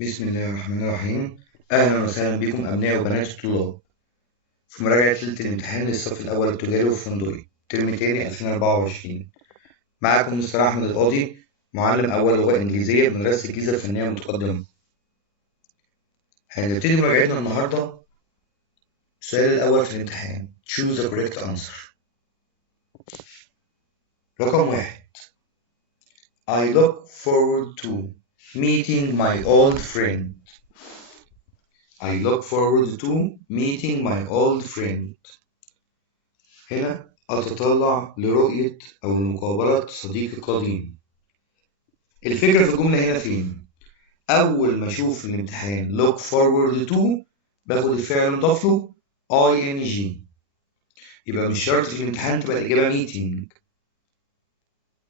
بسم الله الرحمن الرحيم. أهلا وسهلا بكم أبناء وبنات الطلاب في مراجعة ليلة الامتحان للصف الأول التجاري والفندقي ترم تاني 2024. معكم مستر أحمد القاضي، معلم أول لغة إنجليزية بمدرسة الجيزة الفنية المتقدمة. هنبتدي مراجعتنا النهاردة. السؤال الأول في الامتحان choose the correct answer. رقم 1 I look forward to meeting my old friend. I look forward to meeting my old friend. هنا أتطلع لرؤية أو لمقابلة صديقي القديم. الفكرة في الجملة هنا فين؟ أول ما أشوف في الامتحان look forward to باخد الفعل مضاف له ing. يبقى مش شرط في الامتحان تبقى الإجابة meeting.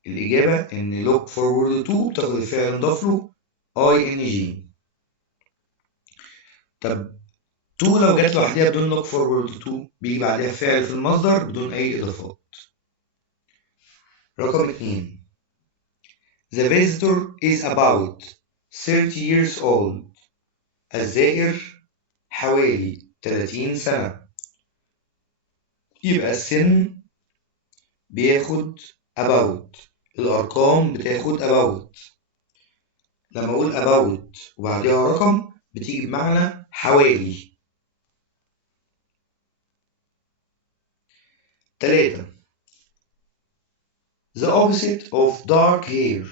الإجابة إن look forward to بتاخد الفعل مضاف له ing. طب to لو جت لوحدها بدون look forward to بيجي بعدها فعل في المصدر بدون أي إضافات. رقم 2 The visitor is about 30 years old. الزائر حوالي 30 سنة. يبقى السن بياخد about، الأرقام بتاخد about. لما أقول about وبعدها رقم بتيجي بمعنى حوالي. 3 The opposite of dark hair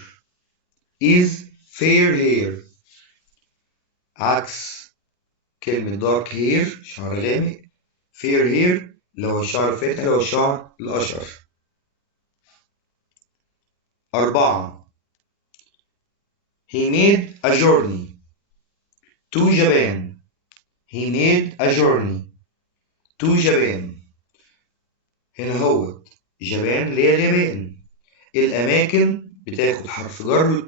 is fair hair. عكس كلمة dark hair شعر غامق، fair hair اللي هو الشعر الفاتح اللي هو الشعر الأشقر. 4 He made a journey to Japan. He made a journey to Japan. هنا هو جابان اللي هي اليابان. الأماكن بتاخد حرف جر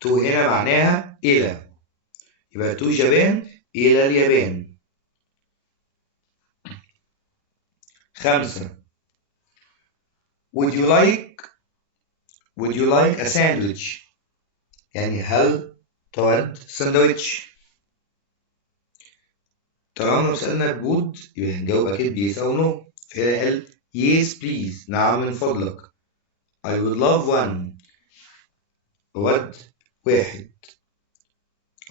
تو هنا معناها إلى، يبقى تو جابان إلى اليابان. 5 Would you like a sandwich؟ يعني هل تود ساندويتش؟ طالما سألنا بود يبقى هنجاوب أكيد بيس أو نو. فهنا قال yes please، نعم من فضلك. I would love one، أود واحد،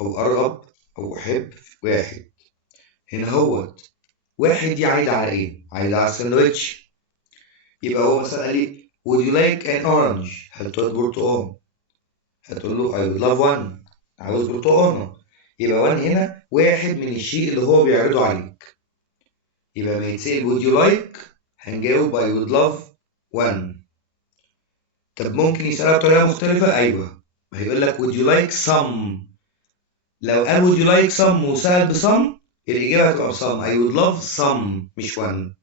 أو أرغب أو أحب واحد. هنا هو واحد دي عايدة على إيه؟ عايدة على الساندويتش. يبقى هو مثلا قال لي would you like an orange؟ هل تود برتقال؟ هتقول له I would love one، عاوز برتقانة. يبقى one هنا واحد من الشيء اللي هو بيعرضه عليك. يبقى ما يتسأل would you like هنجاوب I would love one. طب ممكن يسألها بطريقة مختلفة؟ أيوه، هيقول لك would you like some. لو قال would you like some وسأل بsome الإجابة هتبقى some. I would love some مش one.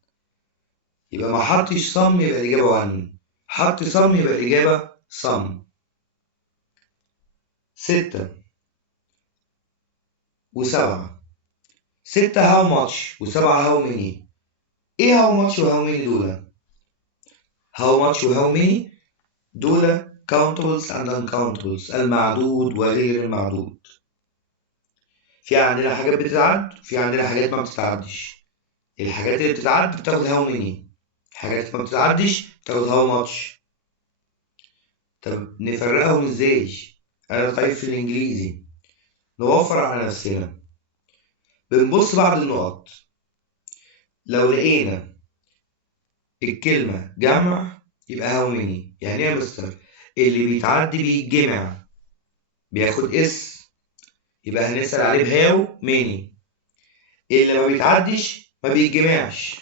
يبقى ما حطش some يبقى الإجابة one، حط some يبقى الإجابة some. 6 و7. 6 how much و7 how many. إيه how much و how many دول؟ how much و how many دول countables and uncountables، المعدود وغير المعدود. في عندنا حاجات بتتعد، في عندنا حاجات ما بتتعدش. الحاجات اللي بتتعد بتاخد how many، الحاجات ما بتتعدش بتاخد how much. طب نفرقهم ازاي؟ انا ضعيف في الانجليزي، نوفر على نفسنا. بنبص بعض النقط. لو لقينا الكلمة جمع يبقى how many. يعني ايه يا مستر؟ اللي بيتعدي بيتجمع بياخد اس، يبقى هنسأل عليه بهاو many. اللي ما بيتعدش ما بيتجمعش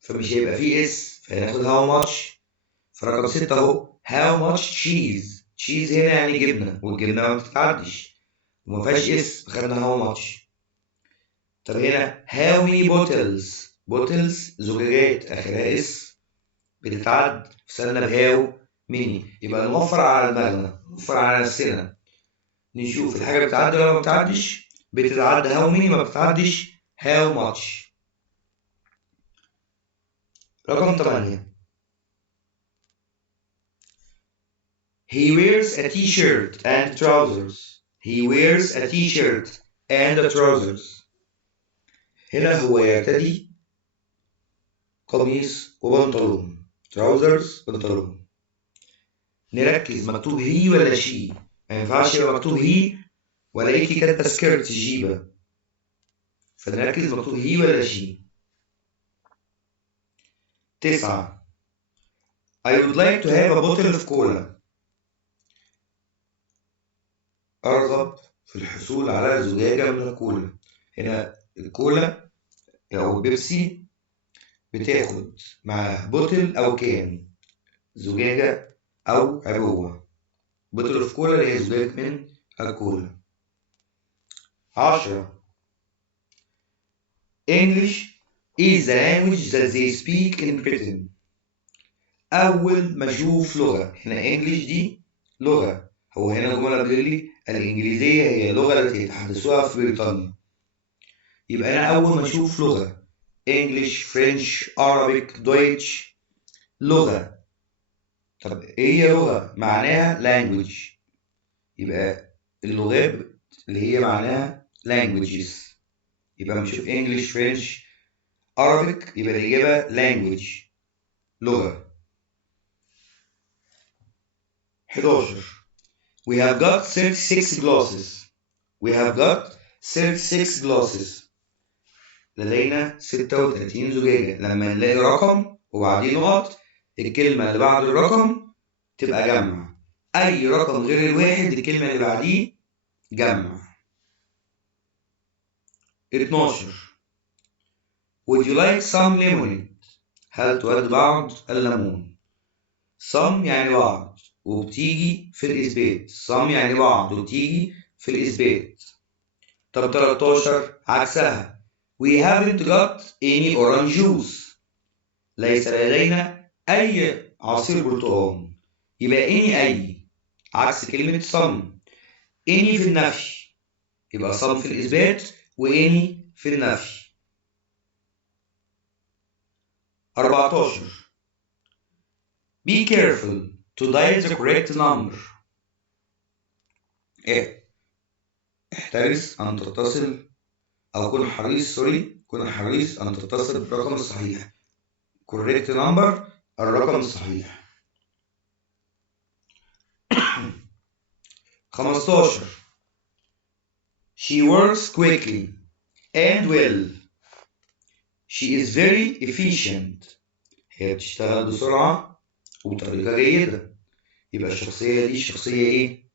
فمش هيبقى فيه اس، فهناخد how much. فرقم 6 اهو how much cheese. cheese هنا يعني جبنة، والجبنة ما بتتعدش وما فيهاش اس فخدنا how much. طب هنا how many bottles. bottles زجاجات اخرها اس بتتعد فسألنا بهاو many. يبقى نوفر على دماغنا، نوفر على نفسنا، نشوف الحاجة بتتعدي ولا ما بتتعدش. بتتعدى how many، ما بتتعدش how much. رقم 8 He wears a t-shirt and trousers. He wears a t-shirt and a trousers. هنا هو يرتدي قميص وبنطلون. trousers بنطلون. نركز مكتوب هي ولا شي. ما ينفعش يبقى مكتوب هي ولاقيكي كاتبه سكيرت جيبه. فنركز مكتوب هي ولا شي. 9. I would like to have a bottle of cola. أرغب في الحصول على زجاجة من الكولا. هنا الكولا أو البيبسي بتاخد مع بوتل أو كان زجاجة أو عبوة. بوتل اوف كولا اللي هي زجاجة من الكولا. 10. English is the language that they speak in Britain. أول ما أشوف لغة. هنا English دي لغة. هو هنا جملة بيقول لي الإنجليزية هي اللغة التي يتحدثوها في بريطانيا. يبقى أنا أول ما أشوف لغة English, French, Arabic, Deutsch لغة. طب إيه هي لغة؟ معناها language. يبقى اللغات اللي هي معناها languages. يبقى بنشوف English, French, Arabic يبقى الإجابة language لغة. 11. We have got 36 glasses. We have got 36 glasses. لدينا 36 زجاجة. لما نلاقي رقم وبعدين نقط الكلمة اللي بعد الرقم تبقى جمع. أي رقم غير الواحد الكلمة اللي بعديه جمع. 12. Would you like some lemonade? هل تود بعض الليمون؟ some يعني بعض وبتيجي في الإثبات. some يعني بعض وبتيجي في الإثبات. طب 13 عكسها. We haven't got any orange juice. ليس لدينا أي عصير برتقال. يبقى أي عكس كلمة some. في النفي. يبقى some في الإثبات وأني في النفي. 14. Be careful to dial the correct number. احترس أن تتصل أو كن حريص أن تتصل بالرقم الصحيح. correct number الرقم الصحيح. 15. She works quickly and well. She is very efficient. هي بتشتغل بسرعة وبطريقة جيدة. يبقى الشخصية دي شخصية إيه؟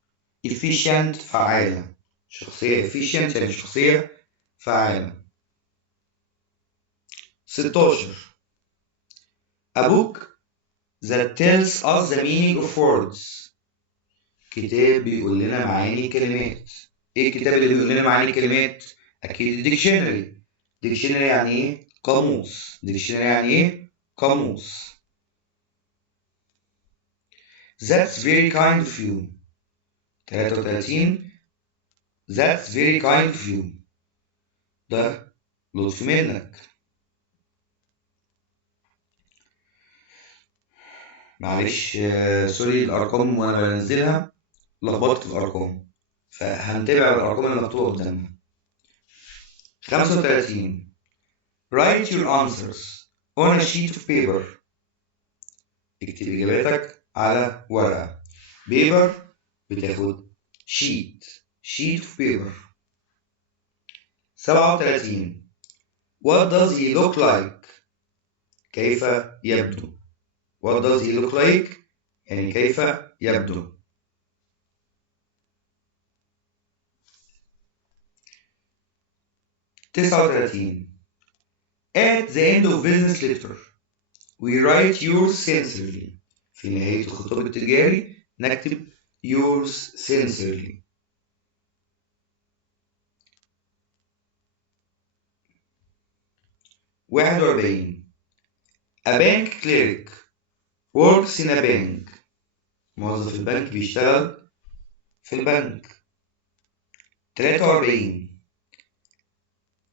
efficient فعالة. شخصية efficient يعني شخصية فعالة. 16. A book that tells us the meaning of words. كتاب بيقول لنا معاني كلمات. ايه الكتاب اللي بيقول لنا معاني كلمات؟ اكيد dictionary. dictionary يعني ايه؟ قاموس. dictionary يعني ايه؟ قاموس. That's very kind of you. 33. That's very kind of you. ده لطف منك. معلش سوري الأرقام وأنا بنزلها لخبطت في الأرقام فهنتابع الأرقام اللي مكتوبة قدامنا. 35. Write your answers on a sheet of paper. اكتب إجاباتك على ورقة. paper بتاخد sheet of paper. 37. What does he look like? كيف يبدو. What does he look like؟ يعني كيف يبدو. 39. At the end of business letter we write yours sincerely. في نهاية الخطاب التجاري نكتب yours sincerely. 41. A bank clerk works in a bank. موظف البنك بيشتغل في البنك. 43.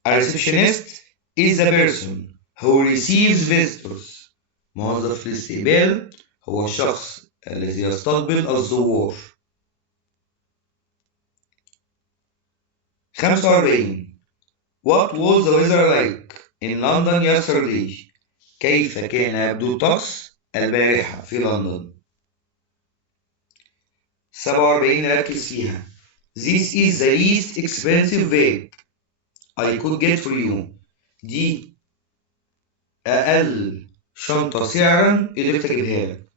A receptionist is a person who receives visitors. موظف الاستقبال هو الشخص الذي يستقبل الزوار. 45. What was the weather like in London yesterday? كيف كان يبدو الطقس البارحة في لندن؟ 47 ركز فيها. This is the least expensive bag I could get for you. دي أقل شنطة سعرا قدرت أجيبها لك.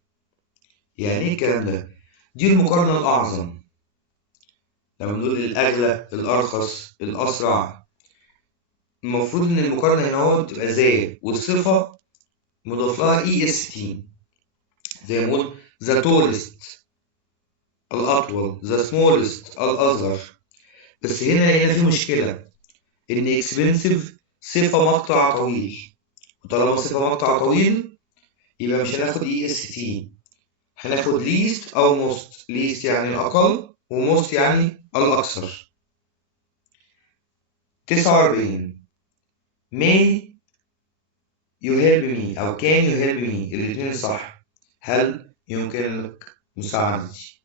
يعني إيه الكلام ده؟ دي المقارنة الأعظم. لما بنقول الأغلى، الأرخص، الأسرع، المفروض إن المقارنة هنا هو بتبقى زي والصفة مضاف لها EST. زي ما نقول the tallest الأطول، the smallest الأصغر. بس هنا في مشكلة إن expensive صفة مقطع طويل، وطالما صفة مقطع طويل يبقى مش هناخد EST، هناخد least أو most. least يعني الأقل وmost يعني الأكثر. 49. may you help me أو can you help me الاتنين صح. هل يمكنك مساعدتي؟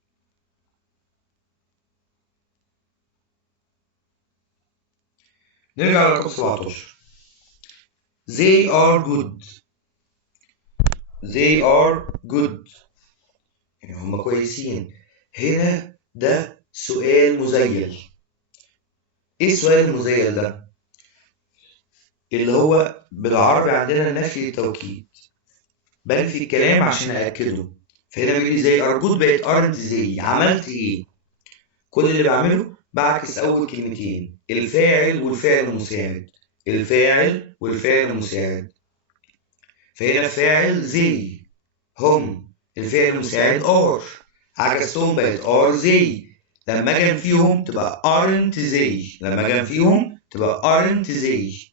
نرجع لرقم 17. they are good. they are good يعني هم كويسين. هنا ده سؤال مزيل. ايه السؤال المزيل ده؟ اللي هو بالعربي عندنا نفي التوكيد، بنفي الكلام عشان أأكده. فهنا بيقول لي زي أرجوت بقت أرنت زي. عملت إيه؟ كل اللي بعمله بعكس أول كلمتين، الفاعل والفعل المساعد. الفاعل والفعل المساعد. فهنا الفاعل زي، هم. الفعل المساعد are، عكستهم بقت are زي. لما أجي أنفيهم تبقى aren't زي. لما أجي أنفيهم تبقى aren't زي.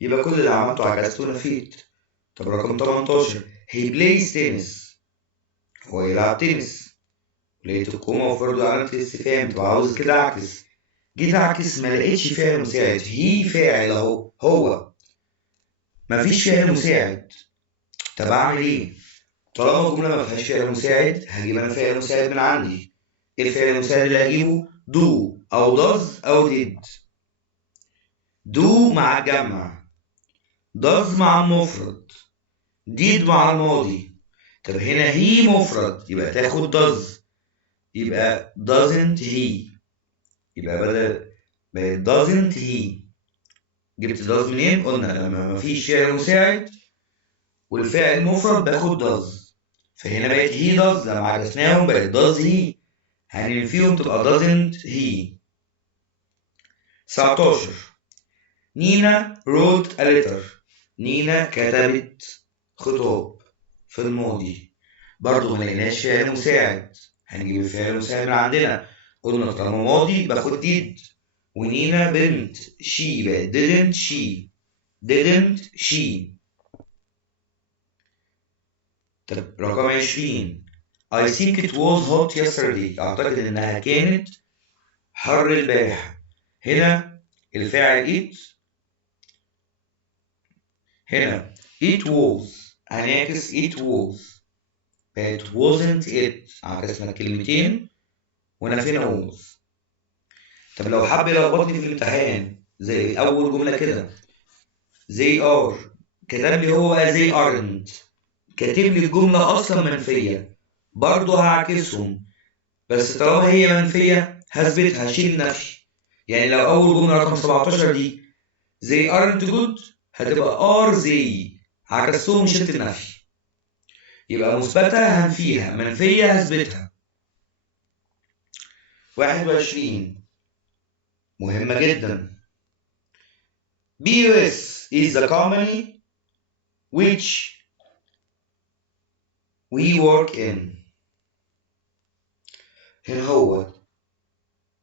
يبقى كل اللي عملته عكسته ونفيت. طب رقم 18. he plays tennis. هو يلعب تنس. لقيت الكومة وفرضوا علامة الاستفهام، تبقى عاوز كده أعكس. جيت أعكس ما لقيتش فعل مساعد. هي فاعل أهو هو، مفيش فعل مساعد. طب أعمل إيه؟ طالما الجملة ما فيهاش فعل مساعد هجيب أنا فعل مساعد من عندي. إيه الفعل المساعد اللي هجيبه؟ do أو does أو did. do مع الجمع، does مع المفرد، did مع الماضي. طب هنا هي مفرد يبقى تاخد does، يبقى doesn't he. يبقى بدل doesn't he. جبت does منين؟ قلنا لما مفيش فعل مساعد والفعل مفرد باخد does. فهنا بقت he does، لما عكسناهم بقت does he. هننفيهم تبقى doesn't he. 19. نينا wrote a letter. نينا كتبت خطاب في الماضي. برضه ما لقيناش فعل مساعد، هنجيب الفعل المساعد من عندنا. قلنا طالما ماضي باخد did، ونينا بنت she بقت didn't she. didn't she. طب رقم 20. I think it was hot yesterday. أعتقد إنها كانت حر البارحة. هنا الفاعل it، هنا it was هنعكس it was بقت wasn't it. عكسنا كلمتين ونفينا was. طب لو حب يلخبطني في الامتحان زي أول جملة كده they are، كتب لي هو بقى they aren't، كاتب لي الجملة أصلا منفية، برضه هعكسهم. بس طالما هي منفية هثبتها، هشيل نفي. يعني لو أول جملة رقم 17 دي they aren't good هتبقى are they، عكستهم شلت النفي. يبقى مثبتة هنفيها، منفية هثبتها. 21 مهمة جدا. BUS is the company which we work in. هنا هو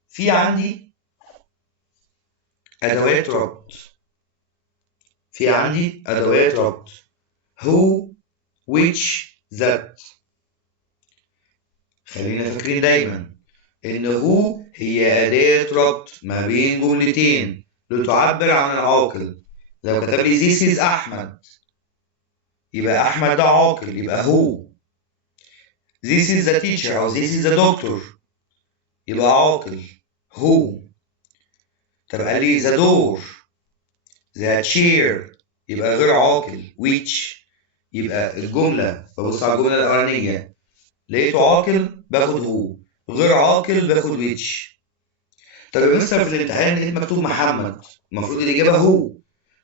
في عندي أدوات ربط، في عندي أدوات ربط who which that. خلينا فاكرين دايما إن who هي أداة ربط ما بين جملتين لتعبر عن العاقل. لو كتب لي this is أحمد يبقى أحمد ده عاقل، يبقى who. this is the teacher أو this is the doctor يبقى عاقل. who. طب قال لي the door the chair يبقى غير عاقل which يبقى الجملة ببص على الجملة الأولانية لقيته عاقل باخد هو غير عاقل باخد which. طب يا مستر في الامتحان لقيت مكتوب محمد المفروض الإجابة هو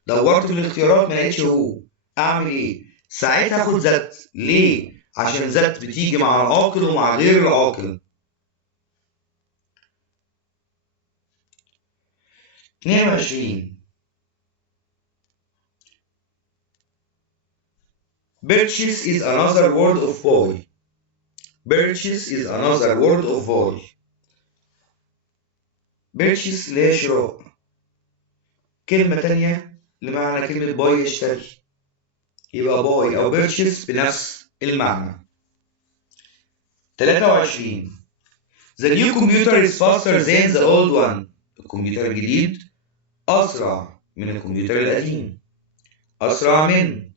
دورت في الاختيارات ما لقيتش هو أعمل إيه؟ ساعتها آخد ذات. ليه؟ عشان ذات بتيجي مع العاقل ومع غير العاقل. 22 Purchase is another word of boy. Purchase is another word of boy. Purchase اللي هي شراء. كلمة تانية لمعنى كلمة باي يشتري. يبقى باي أو purchase بنفس المعنى. 23 The new computer is faster than the old one. الكمبيوتر الجديد أسرع من الكمبيوتر القديم. أسرع من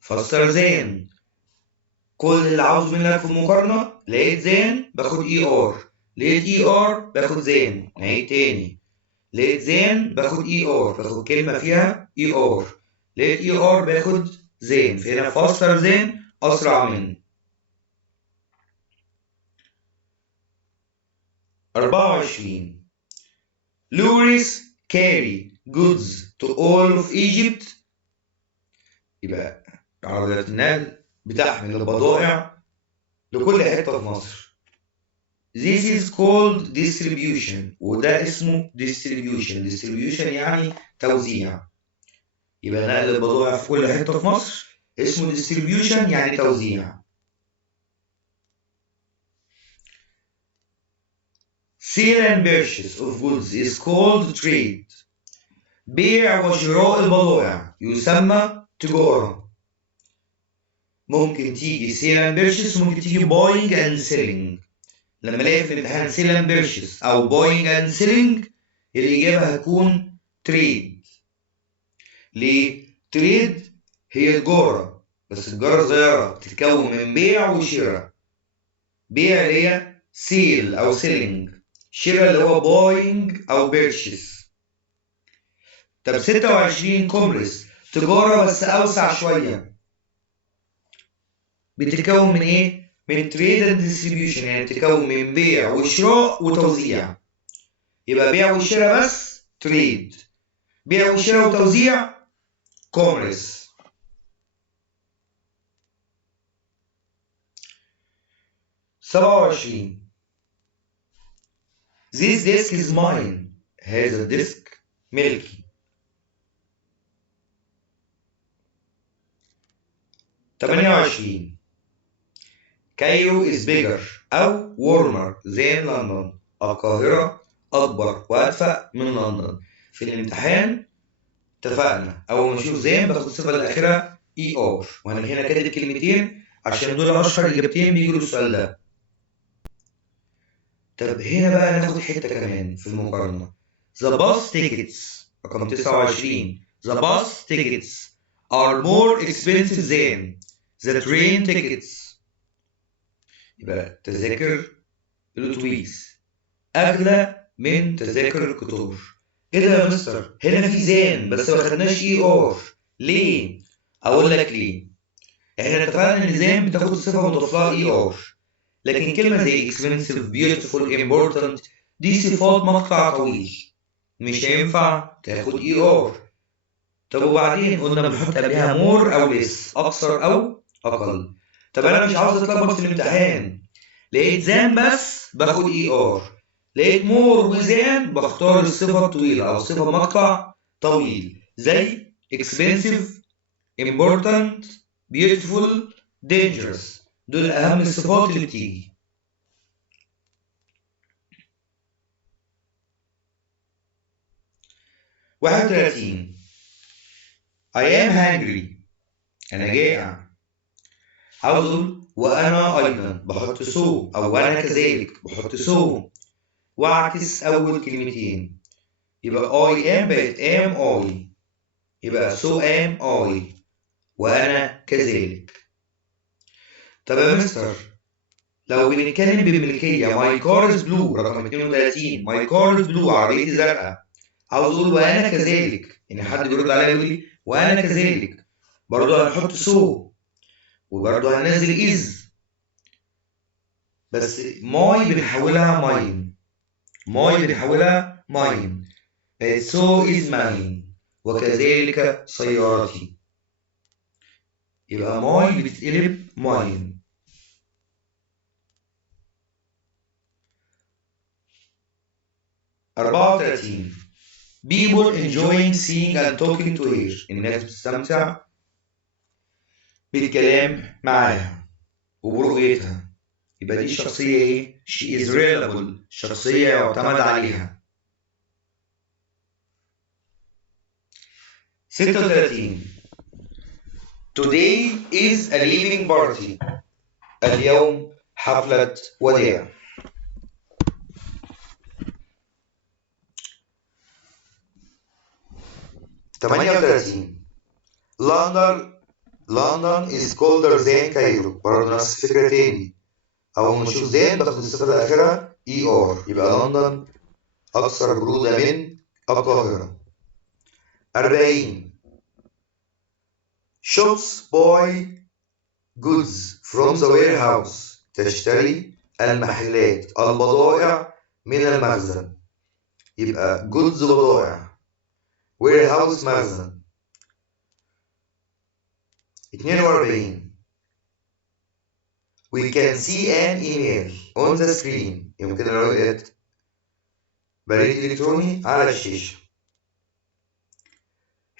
faster than. كل اللي عاوز منك في المقارنة لقيت زين باخد اي ار لقيت اي ار باخد زين. نعيد تاني لقيت زين باخد اي ار باخد كلمة فيها اي ار لقيت اي ار باخد زين. فهنا فاستر زين أسرع من. 24 Lorries carry goods to all of Egypt. يبقى عربيات النقل بتحمل البضائع لكل حتة في مصر. This is called distribution وده اسمه distribution. distribution يعني توزيع. يبقى نقل البضائع في كل حتة في مصر اسمه distribution يعني توزيع. Sale and purchase of goods is called trade. بيع وشراء البضائع يسمى تجارة. ممكن تيجي sale and purchase ممكن تيجي buying and selling. لما الاقي في الامتحان sale and purchase أو buying and selling الإجابة هتكون trade. ليه؟ trade هي تجارة بس تجارة صغيرة بتتكون من بيع وشراء. بيع اللي هي sale أو selling. شراء اللي هو buying أو purchase. طب 26 commerce تجارة بس أوسع شوية. بتتكون من إيه؟ من trade and distribution يعني بتتكون من بيع وشراء وتوزيع. يبقى بيع وشراء بس trade. بيع وشراء وتوزيع commerce. 27 This desk is mine. هذا الديسك ملكي. 28 Cairo is bigger أو warmer than London. القاهرة أكبر وأدفأ من لندن. في الامتحان اتفقنا أول ما أشوف زين باخد الصفة الأخيرة إي آر وأنا هنا كاتب كلمتين عشان دول أشهر إجابتين بيجوا السؤال ده. طب هنا بقى ناخد حتة كمان في المقارنة. The bus tickets رقم 29 The bus tickets are more expensive than the train tickets. يبقى تذاكر الأتوبيس أغلى من تذاكر القطار. إيه ده يا مستر؟ هنا في زين بس ما خدناش إي آر. ليه؟ أقول لك ليه. إحنا اتفقنا إن زين بتاخد صفة مضاف لها إي آر. لكن كلمة زي expensive, beautiful, important دي صفات مقطع طويل مش هينفع تاخد اي ار. طب وبعدين قلنا بنحط قبلها more أو less أكثر أو أقل. طب أنا مش عاوز أتلخبط في الامتحان. لقيت زان بس باخد اي ار لقيت more وزان بختار الصفة الطويلة أو صفة مقطع طويل زي expensive, important, beautiful, dangerous. دول أهم الصفات اللي بتيجي. 31 I am hungry أنا جائع. عاوز أقول وأنا أيضا بحط سو أو وأنا كذلك بحط سو وأعكس أول كلمتين. يبقى I am بقت am I. يبقى so am I وأنا كذلك. طب يا مستر لو بنتكلم بالملكية my car is blue رقم 32 my car is blue عربيتي زرقاء، عاوز اقول وانا كذلك، يعني حد بيرد عليا يقول لي وانا كذلك، برضه هنحط so وبرضه هننزل is، بس ماي بنحولها ماين، ماي بنحولها ماين، so is mine وكذلك سيارتي، يبقى ماي بتتقلب ماين. 34 people enjoying seeing and talking to her الناس بتستمتع بالكلام معاها وبرؤيتها، يبقى دي شخصية ايه؟ she is reliable شخصية يعتمد عليها. 36 today is a leaving party اليوم حفلة وداع. 38 London is colder than Cairo برضه نفس الفكرة تاني، أول ما نشوف than باخد الصفة الأخيرة ER يبقى لندن أكثر برودة من القاهرة. 40 shops buy goods from the warehouse تشتري المحلات البضائع من المخزن، يبقى goods بضائع warehouse مخزن. 42 we can see an email on the screen يمكن رؤية بريد إلكتروني على الشاشة.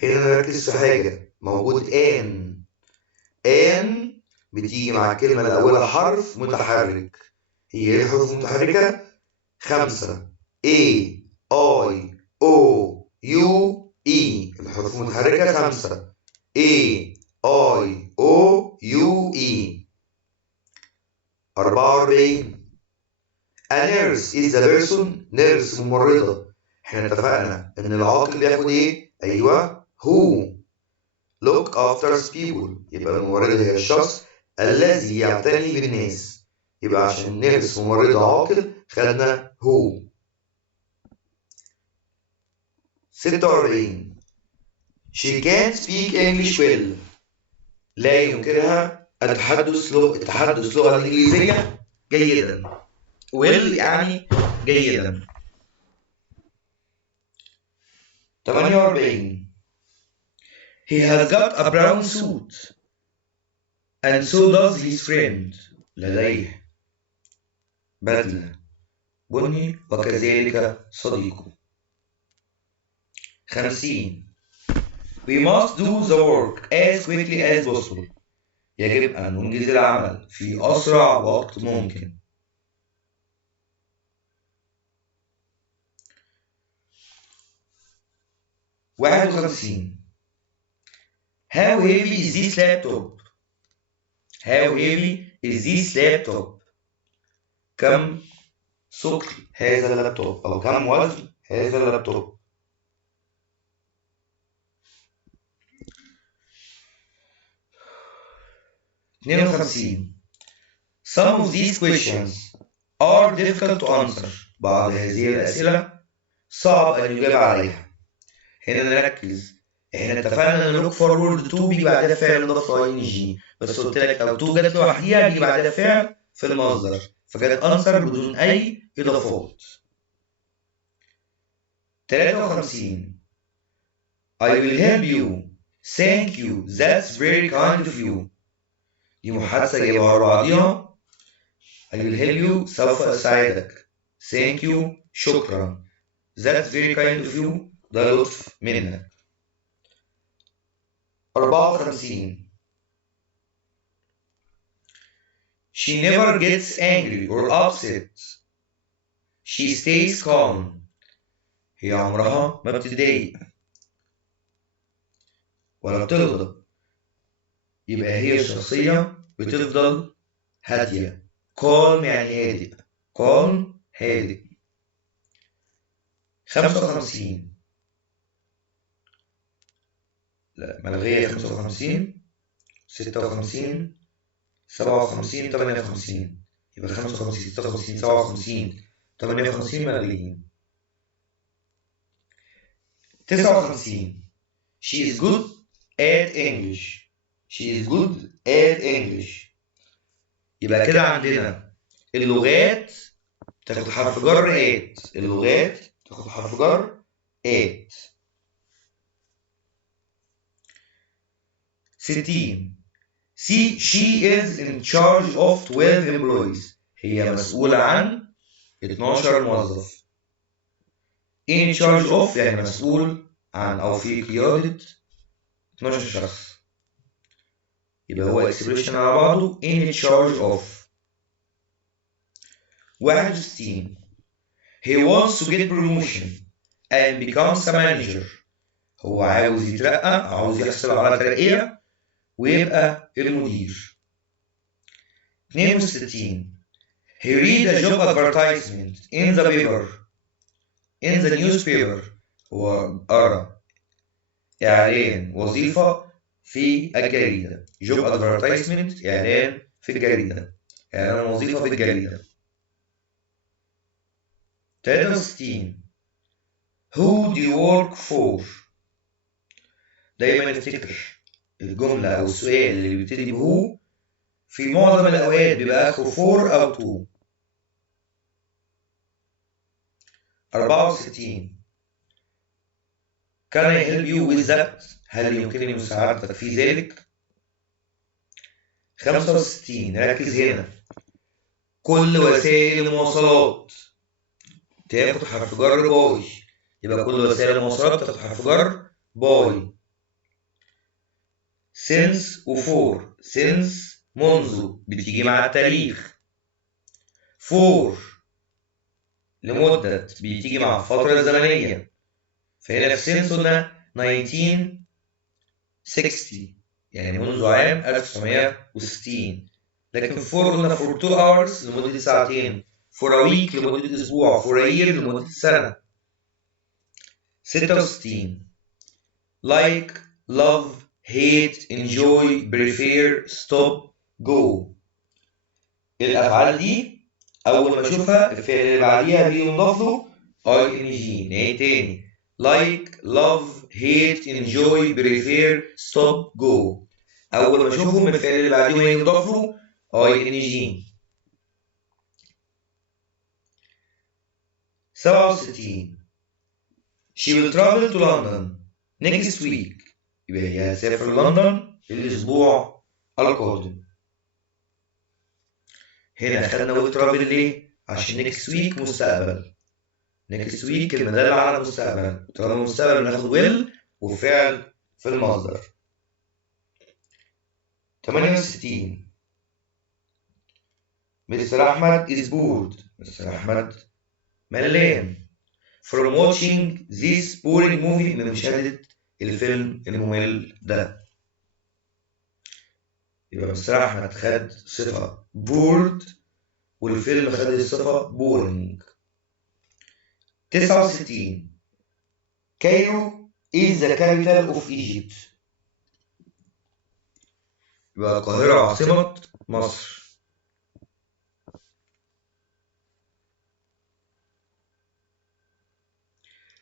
هنا نركز في حاجة، موجود an بتيجي مع الكلمة اللي أولها حرف متحرك، هي الحروف المتحركة 5 A I O U E الحروف المتحركة 5 A I O U E. 44 A nurse is a person nurse ممرضة، احنا اتفقنا ان العاقل بياخد ايه؟ ايوه who look after people يبقى الممرضة هي الشخص الذي يعتني بالناس، يبقى عشان نرس ممرضة عاقل خدنا who. 46 she can't speak English well لا يمكنها التحدث لغة الإنجليزية جيدا، well يعني جيدا. 48 he has got a brown suit and so does his friend لديه بدلة بني وكذلك صديقه. 50 we must do the work as quickly as possible يجب أن ننجز العمل في أسرع وقت ممكن. 51 how heavy is this laptop how heavy is this laptop كم ثقل هذا اللابتوب أو كم وزن هذا اللابتوب. 52 some of these questions are difficult to answer بعض هذه الأسئلة صعب أن يجاب عليها. هنا نركز، احنا اتفقنا ان look forward to بيجي بعدها فعل مضاف ing، بس قلت لك لو to جت لوحديها بيجي بعدها فعل في المصدر، فجت answer بدون أي إضافات. 53 I will help you thank you that's very kind of you دي محادثة جايبها ورا بعضيها. I will help you سوف أساعدك thank you شكرا that's very kind of you ده لطف منك. 54 she never gets angry or upset she stays calm هي عمرها ما بتتضايق ولا بتغضب، يبقى هي شخصية بتفضل هادية calm يعني هادئ calm هادئ. 55 لا ملغية 55 56 57 58 يبقى 55 56 57 58 ملغيين. 59 She is good at English. She is good at English. يبقى كده عندنا اللغات تاخد حرف جر at. اللغات تاخد حرف جر at. 60 She is in charge of 12 employees. هي مسؤولة عن 12 موظف. in charge of يعني مسؤول عن أو في قيادة 12 شخص. يبقى هو expression على بعضه in charge of. 61 He wants to get promotion and becomes a manager. هو عاوز يترقى أو عاوز يحصل على ترقية ويبقى المدير. 62 He read a job advertisement in the paper. in the newspaper. هو قرأ إعلان وظيفة في الجريدة. job advertisement إعلان في الجريدة. إعلان وظيفة في الجريدة. 63 Who do you work for؟ دايما نفتكر الجملة أو السؤال اللي بيبتدي بهو في معظم الأوقات بيبقى آخره for أو to. 64 Can I help you with that؟ هل يمكنني مساعدتك في ذلك؟ 65 ركز هنا. كل وسائل المواصلات تاخد حرف جر باي. يبقى كل وسائل المواصلات تاخد حرف جر باي. since وفور. since منذ بتيجي مع التاريخ. for لمدة بتيجي مع الفترة الزمنية. فهنا في since قلنا 1960 يعني منذ عام 1960. لكن for قلنا for 2 hours لمدة ساعتين. for a week لمدة أسبوع. for a year لمدة سنة. 66 like love hate enjoy prefer stop go. الأفعال دي أول ما أشوفها الفعل اللي بعديها بينضاف له ing. نهاية تاني like love hate enjoy prefer stop go. أول ما أشوفهم الفعل اللي بعديهم ينضاف له ing. 67 She will travel to London next week. يبقى هي هتسافر لندن الأسبوع القادم. هنا خدنا will travel ليه؟ عشان next week مستقبل. next week المدالة على المستقبل. طالما المستقبل بناخد will وفعل في المصدر. 68 Mr. أحمد is bored. Mr. أحمد ملان from watching this boring movie. من مشاهدة الفيلم الممل ده. يبقى مستر أحمد خد صفة bored والفيلم خد الصفة boring. 69 Cairo is the capital of Egypt. يبقى القاهرة عاصمة مصر.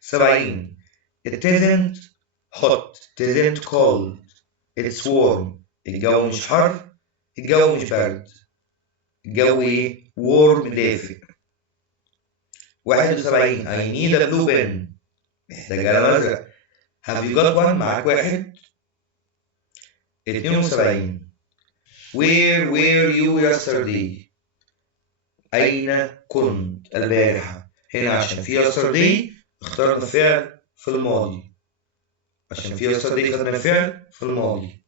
70 It isn't hot. It isn't cold. It's warm. الجو مش حر. الجو مش برد. الجو ايه؟ warm دافئ. 71 I need a blue pen. محتاج قلم أزرق. Have you got one؟ معاك واحد. 72 Where were you yesterday؟ أين كنت البارحة؟ هنا عشان في yesterday اخترنا فعل في الماضي. عشان في yesterday خدنا فعل في الماضي.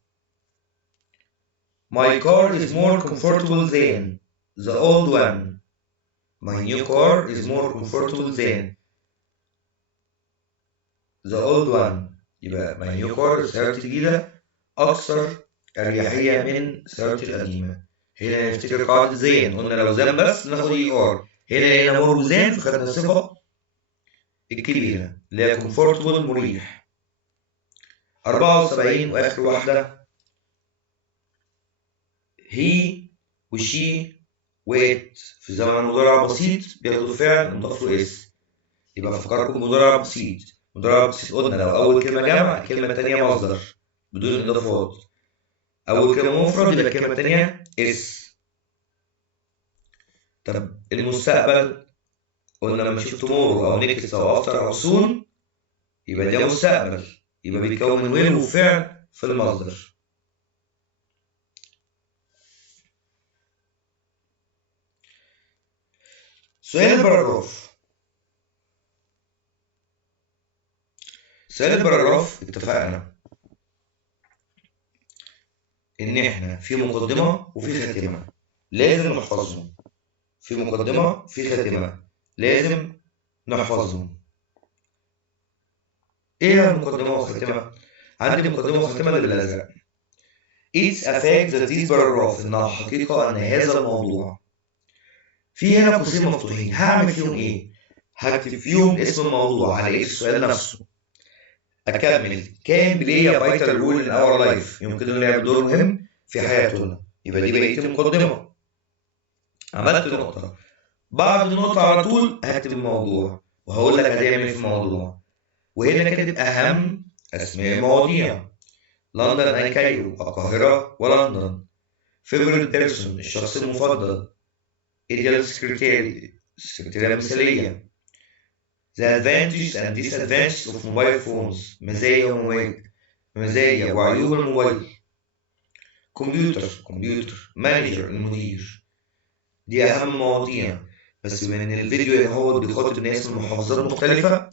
My car is more comfortable than the old one. My new car is more comfortable than the old one. يبقى my new car سيارتي الجديدة أكثر أريحية من سيارتي القديمة. هنا نفتكر قاعدة زين. قلنا لو زين بس ناخد ER. هنا مور وزين فخدنا الصفة الكبيرة اللي هي comfortable مريح. 74 وآخر واحدة he و she wait في زمن مضارع بسيط بياخدوا فعل مضاف له اس. يبقى فكركم مضارع بسيط. مضارع بسيط قلنا لو أول كلمة جمع الكلمة التانية مصدر بدون إضافات. أول كلمة مفرد يبقى الكلمة التانية اس. طب المستقبل قلنا لما نشوف tomorrow أو next أو after أو soon يبقى ده مستقبل، يبقى بيتكون من will وفعل في المصدر. سؤال البراجراف. سؤال البراجراف اتفقنا إن إحنا في مقدمة وفي خاتمة لازم نحفظهم. في مقدمة في خاتمة لازم نحفظهم. إيه المقدمة والخاتمة؟ عندي مقدمة وخاتمة اللي بالأزرق. It's a fact that this paragraph إنها حقيقة أن هذا الموضوع. في هنا قوسين مفتوحين هعمل فيهم إيه؟ هكتب فيهم اسم الموضوع على السؤال نفسه. أكمل كان بلاي فايتال رول إن اور لايف يمكن أن يلعب دور مهم في حياتنا. يبقى دي بقية المقدمة. عملت نقطة. بعد النقطة على طول هكتب الموضوع وهقول لك هتعمل إيه في الموضوع. وهنا كاتب أهم أسماء المواضيع. لندن أي كايرو، القاهرة ولندن. favorite person الشخص المفضل. ideal secretary السكرتيرة المثالية. the advantages and disadvantages of mobile phones مزايا وعيوب الموبايل. كمبيوتر مانجر المدير. دي أهم مواضيع. بس بما إن الفيديو هو بيخاطب ناس من محافظات مختلفة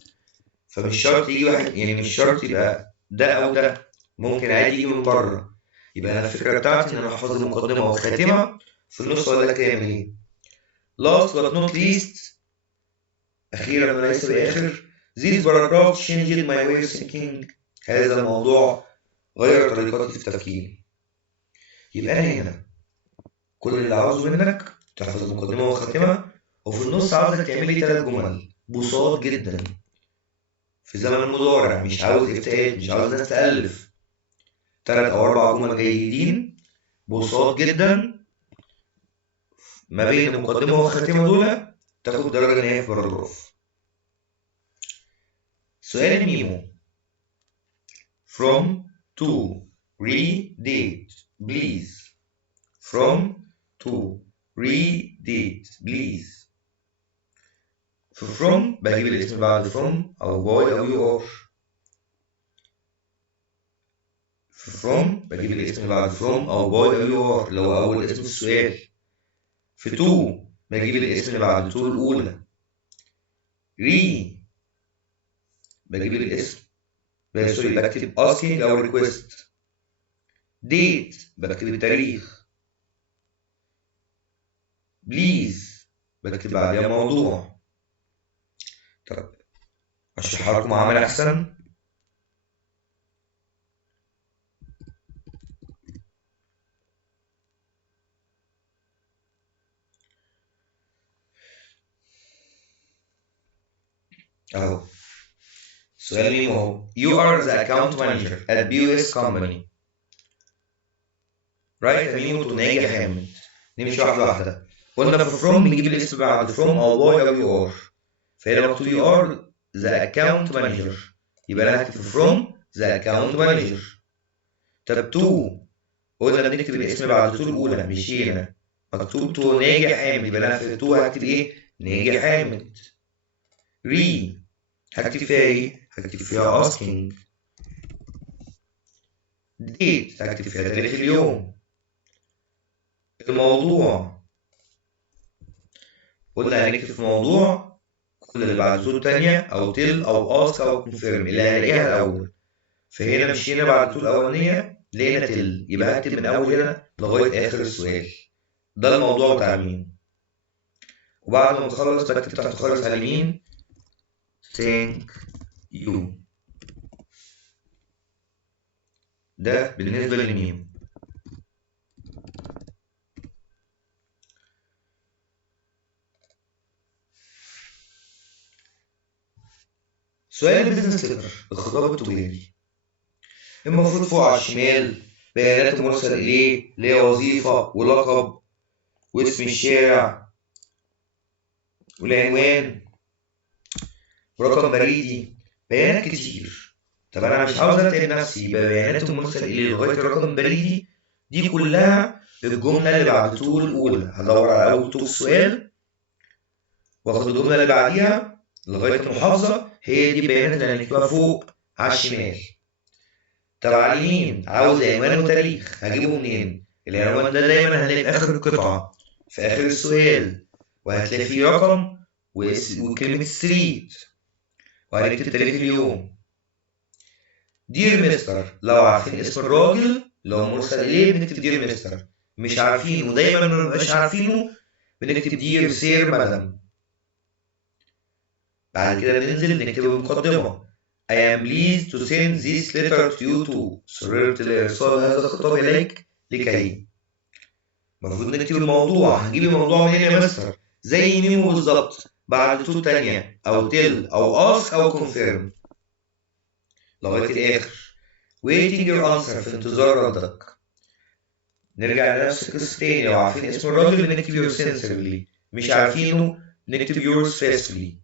فمش شرط يجي واحد، يعني مش شرط يبقى ده أو ده، ممكن عادي يجي من بره. يبقى أنا الفكرة بتاعتي إن أنا أحفظ المقدمة والخاتمة في النص أقول لك تعمل إيه. last but not least أخيرا وليس بآخر this paragraph changed my way of thinking. هذا الموضوع غير طريقتي في التفكير. يبقى أنا هنا كل اللي عاوزه منك تحفظ المقدمة والخاتمة وفي النص عاوزك تعمل لي 3 جمل بساط جدا في زمن المضارع. مش عاوز افتاءات، مش عاوز ناس تألف. 3 أو 4 جمل جيدين بساط جدا ما بين المقدمة والخاتمة دول تاخد درجة نهائية في باراجراف. سؤال الميمو. from to redate please. from to redate please. في from بجيب الاسم بعد from أو boy أو you are. في from بجيب الاسم بعد from أو boy أو you are اللي هو أول اسم السؤال. في to بجيب الاسم بعد to الأولى. بجيب الاسم سوري بكتب asking أو request. date بكتب التاريخ. please بكتب بعدها موضوع. طب أشرحها لكم عمل أحسن. أهو سؤال ميمو أهو. You are the account manager at BOS company. رايت يا ميمو تناجي حامد. نمشي واحدة واحدة. قلنا في from بنجيب الاسم بعد from أو boy أو you are. فهنا مكتوب you are the account manager. يبقى أنا هكتب from the account manager. طب to قلنا بنكتب الاسم بعد to الأولى مشينا. مكتوب to ناجي حامد يبقى أنا في to هكتب إيه؟ ناجي حامد. هكتب فيها إيه؟ هكتب فيها asking. date هكتب فيها تاريخ اليوم. الموضوع قلنا هنكتب في موضوع كل اللي بعد to التانية أو till أو ask أو confirm اللي هنلاقيها الأول. فهنا مشينا بعد to الأولانية لقينا till يبقى هكتب من أول هنا لغاية آخر السؤال. ده الموضوع بتاع مين. وبعد ما تخلص بكتب تحت خالص على اليمين thank you. ده بالنسبة للميم. سؤال البيزنس ليتر الخطاب التجاري. المفروض فوق على الشمال بيانات المرسل إليه اللي هي وظيفة ولقب واسم الشارع والعنوان ورقم بريدي، بيانات كتير. طب أنا مش عاوز أتعب نفسي يبقى بيانات المرسل إليه لغاية الرقم البريدي دي كلها الجملة اللي بعد طول الأولى. هدور على أول طول سؤال واخد الجملة اللي بعديها لغاية المحافظة، هي دي البيانات اللي هنكتبها فوق على الشمال. طب على اليمين عاوز عنوان وتاريخ، هجيبه منين؟ العنوان ده دايما هنلاقيه في آخر القطعة في آخر السؤال، وهتلاقي فيه رقم وكلمة ستريت، وهنكتب تاريخ اليوم. دير مستر لو عارفين اسم الراجل لو مرسل إليه بنكتب دير مستر، مش عارفينه دايما مبنبقاش عارفينه بنكتب دير سير مدام. بعد كده بننزل نكتب المقدمة I am pleased to send this letter to you too. سررت لإرسال هذا الخطاب إليك لكي. المفروض نكتب الموضوع. هنجيب الموضوع منين يا مستر؟ زي ميمو بالظبط بعد تو تانية أو تل أو ask أو confirm لغاية الآخر. waiting your answer في انتظار ردك. نرجع لنفس القصة تاني. لو عارفين اسم الراجل بنكتب your sincerely، مش عارفينه نكتب yours faithfully.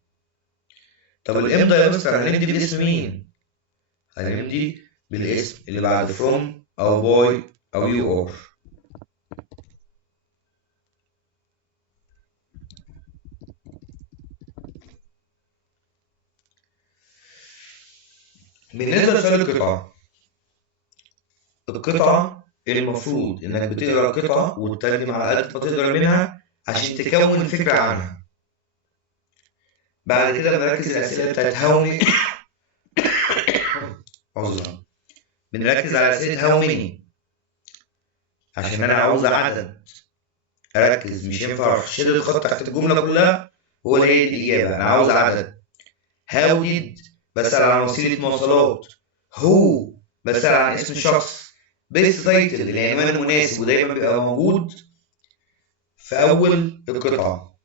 طب الامضى يا مستر هنمضي باسم مين؟ هنمضي بالاسم اللي بعد from أو by أو you are. بالنسبة لسؤال القطعة المفروض إنك بتقرأ القطعة وتترجم على قد ما تقدر منها عشان تكون فكرة عنها. بعد كده بنركز الأسئلة بتاعت how many بنركز على أسئلة how many عشان أنا عاوز عدد أركز. مش ينفع أشيل الخط تحت الجملة كلها وهو هي الإجابة. أنا عاوز عدد. how did بسأل عن وسيلة مواصلات. who بسأل عن اسم شخص. best title العنوان المناسب ودايما بيبقى موجود في أول القطعة.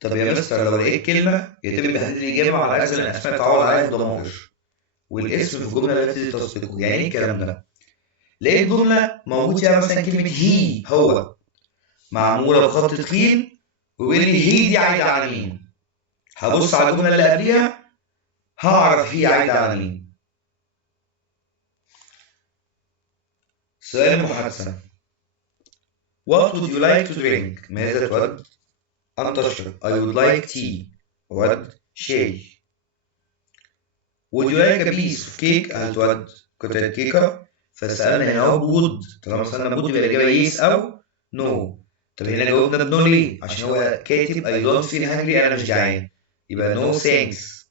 طب يا مستر لو لقيت كلمة يتم تحديد الإجابة على أجزاء من الأسماء تعوض عليها بضمائر والاسم في الجملة التي تصدقه. يعني إيه الكلام ده؟ لقيت جملة موجود فيها مثلا كلمة هي هو معمولة بخط تخين ويقول لي هي دي عايدة على مين؟ هبص على الجملة اللي قبليها هعرف هي عايدة على مين. سؤال المحادثة. What would you like to drink؟ ماذا تود أن تشرب؟ I would like tea. أود شاي. Would you like a piece of cake؟ هل تود قطعة كيكة؟ فسألنا هنا would. طالما سألنا would يبقى الإجابة yes أو no. طب هنا جاوبنا بنو ليه؟ عشان هو كاتب I don't feel hungry أنا مش جعان، يبقى no thanks.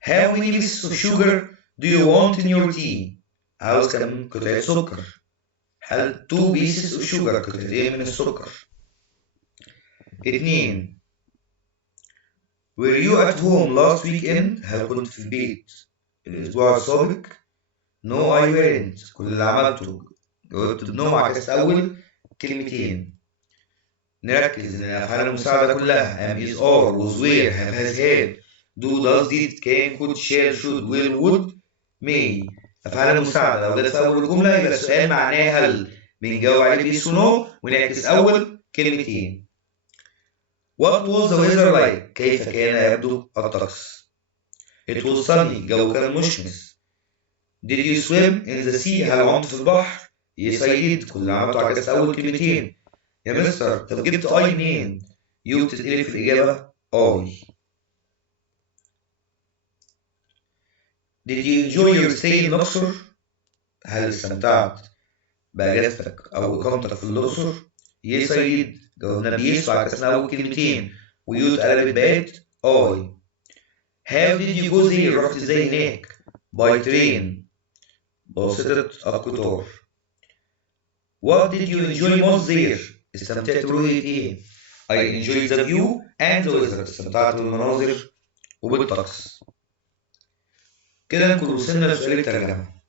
How many pieces of sugar do you want in your tea؟ عاوز كم قطعة سكر؟ هل 2 pieces of sugar قطعتين من السكر. 2 Were you at home last weekend؟ هل كنت في البيت الأسبوع السابق؟ No I weren't. كل اللي عملته جاوبت بنو عكست أول كلمتين. نركز إن الأفعال المساعدة كلها am is are was were have has had do does did can could shall should will would may. أفعال المساعدة لو جت في أول الجملة يبقى السؤال معناه هل، بنجاوب عليه بيس ونو ونعكس أول كلمتين. What was the weather like؟ كيف كان يبدو الطقس؟ It was sunny. الجو كان مشمس. Did you swim in the sea؟ هل عمت في البحر؟ Yes I did. كل اللي عملته عكست أول كلمتين. يا مستر طب جبت اي منين؟ يو بتتقلب في الإجابة اي. Did you enjoy your stay in الأقصر؟ هل استمتعت بأجازتك أو إقامتك في الأقصر؟ Yes I did. جاوبنا بيس وعكسنا أول كلمتين ويو اتقلبت بقت اي. How did you go there؟ رحت ازاي هناك؟ By train. بواسطة القطار. What did you enjoy most there؟ استمتعت برؤية ايه؟ I enjoyed the view and the weather. استمتعت بالمناظر وبالطقس. كده نكون وصلنا لسؤال الترجمة.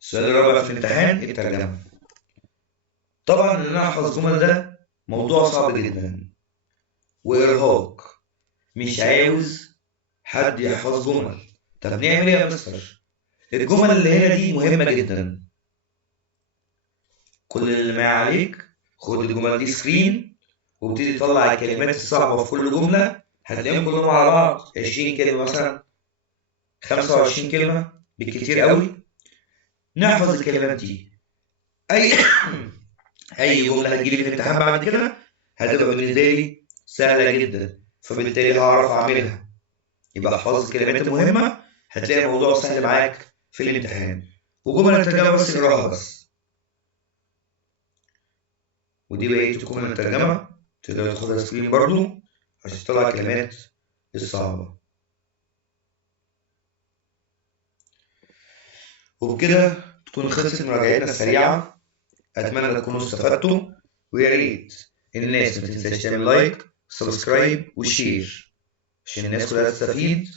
السؤال الرابع في الامتحان الترجمة. طبعا ان انا احفظ جمل ده موضوع صعب جدا وارهاق. مش عاوز حد يحفظ جمل. طب نعمل ايه يا مستر؟ الجمل اللي هنا دي مهمة جدا. كل اللي ما عليك خد الجمل دي سكرين، وابتدي تطلع الكلمات الصعبة في كل جملة. هتلاقيهم كلهم على بعض 20 كلمة مثلا، 25 كلمة بالكتير قوي. نحفظ الكلمات دي. أي جملة هتجيلي في الامتحان بعد كده هتبقى بالنسبة لي سهلة جدا، فبالتالي هعرف أعملها. يبقى حفظ الكلمات المهمة، هتلاقي الموضوع سهل معاك في الامتحان. وجمل الترجمة بس اقراها بس. ودي بقية جمل الترجمة، تقدر تاخدها سكرين برضو عشان تطلع الكلمات الصعبة. وبكده تكون خلصت مراجعتنا السريعة. أتمنى تكونوا استفدتوا، ويا ريت الناس ما تنساش تعمل لايك سبسكرايب وشير عشان الناس كلها تستفيد.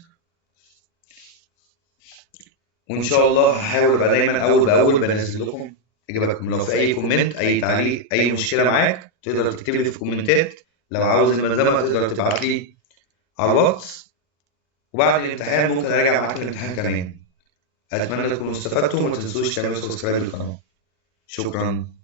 وإن شاء الله هحاول أبقى دايما أول بأول بنزل لكم إجاباتكم. لو في أي كومنت أي تعليق أي مشكلة معاك تقدر تكتب لي في الكومنتات. لو عاوز الملزمة تقدر تبعت لي على الواتس، وبعد الامتحان ممكن أراجع معاك الامتحان كمان. أتمنى تكونوا استفدتوا، وما تنسوش تعملوا سبسكرايب للقناة. شكرا.